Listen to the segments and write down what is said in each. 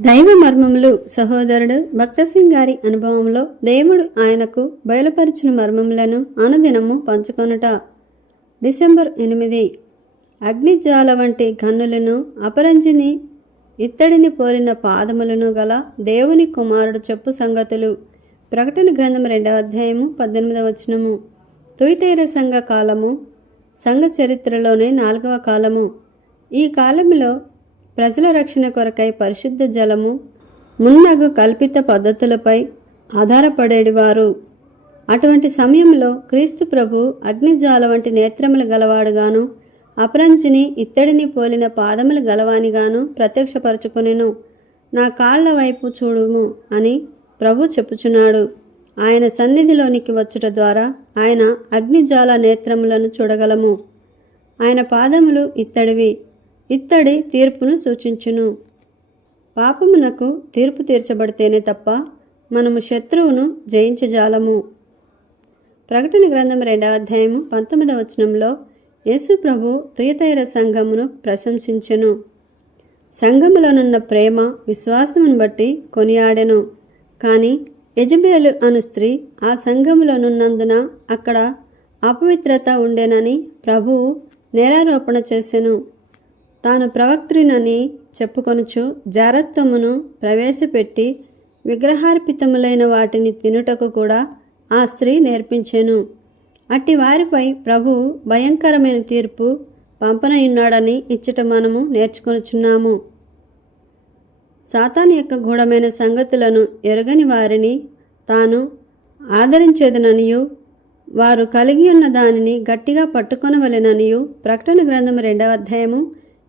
దైవ మర్మములు సహోదరుడు భక్తసింగ్ గారి అనుభవంలో దేవుడు ఆయనకు బయలుపరిచిన మర్మములను అనుదినము పంచుకొనుట. డిసెంబర్ ఎనిమిది. అగ్నిజ్వాల వంటి గన్నులను అపరంజిని ఇత్తడిని పోలిన పాదములను గల దేవుని కుమారుడు చెప్పు సంగతులు. ప్రకటన గ్రంథం రెండవ అధ్యాయము పద్దెనిమిదవ వచనము. తుయితైర సంఘ కాలము సంఘ చరిత్రలోనే నాలుగవ కాలము. ఈ కాలంలో ప్రజల రక్షణ కొరకై పరిశుద్ధ జలము మున్నగు కల్పిత పద్ధతులపై ఆధారపడేవారు అటువంటి సమయంలో క్రీస్తు ప్రభు అగ్నిజ్వాల వంటి నేత్రములు గలవాడుగాను అప్రంచిని ఇత్తడిని పోలిన పాదములు గలవానిగాను ప్రత్యక్షపరచుకునేను. నా కాళ్ళ వైపు చూడుము అని ప్రభు చెప్పుచున్నాడు. ఆయన సన్నిధిలోనికి వచ్చుట ద్వారా ఆయన అగ్నిజ్వాల నేత్రములను చూడగలము. ఆయన పాదములు ఇత్తడివి. ఇత్తడి తీర్పును సూచించును. పాపమునకు తీర్పు తీర్చబడితేనే తప్ప మనము శత్రువును జయించజాలము. ప్రకటన గ్రంథం రెండవ అధ్యాయము పంతొమ్మిదవ వచనంలో యేసు ప్రభు తుయతైర సంఘమును ప్రశంసించెను. సంఘములోనున్న ప్రేమ విశ్వాసమును బట్టి కొనియాడెను. కానీ యజబేలు అను స్త్రీ ఆ సంఘములోనున్నందున అక్కడ అపవిత్రత ఉండేనని ప్రభువు నేరారోపణ చేసెను. తాను ప్రవక్త్రినని చెప్పుకొనుచు జారత్వమును ప్రవేశపెట్టి విగ్రహార్పితములైన వాటిని తినుటకు కూడా ఆ స్త్రీ నేర్పించెను. అట్టి వారిపై ప్రభువు భయంకరమైన తీర్పు పంపనయున్నాడని ఇచ్చట మనము నేర్చుకొనుచున్నాము. సాతాన్ యొక్క గూఢమైన సంగతులను ఎరగని వారిని తాను ఆదరించేదననియు వారు కలిగి ఉన్న దానిని గట్టిగా పట్టుకొనవలెననియు ప్రకటన గ్రంథం రెండవ అధ్యాయము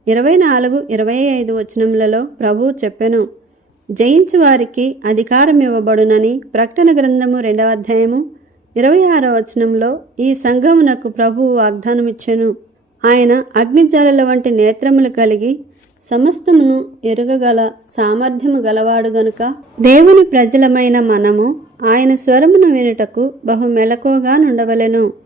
ఇరవై నాలుగు ఇరవై ఐదు వచనములలో ప్రభువు చెప్పెను. జయించు వారికి అధికారం ఇవ్వబడునని ప్రకటన గ్రంథము రెండవ అధ్యాయము ఇరవై ఆరో వచనంలో ఈ సంఘమునకు ప్రభువు వాగ్దానమిచ్చెను. ఆయన అగ్నిజాలల వంటి నేత్రములు కలిగి సమస్తమును ఎరుగగల సామర్థ్యము గలవాడు గనుక దేవుని ప్రజలమైన మనము ఆయన స్వరమును వినుటకు బహు మెలకువగా నుండవలెను.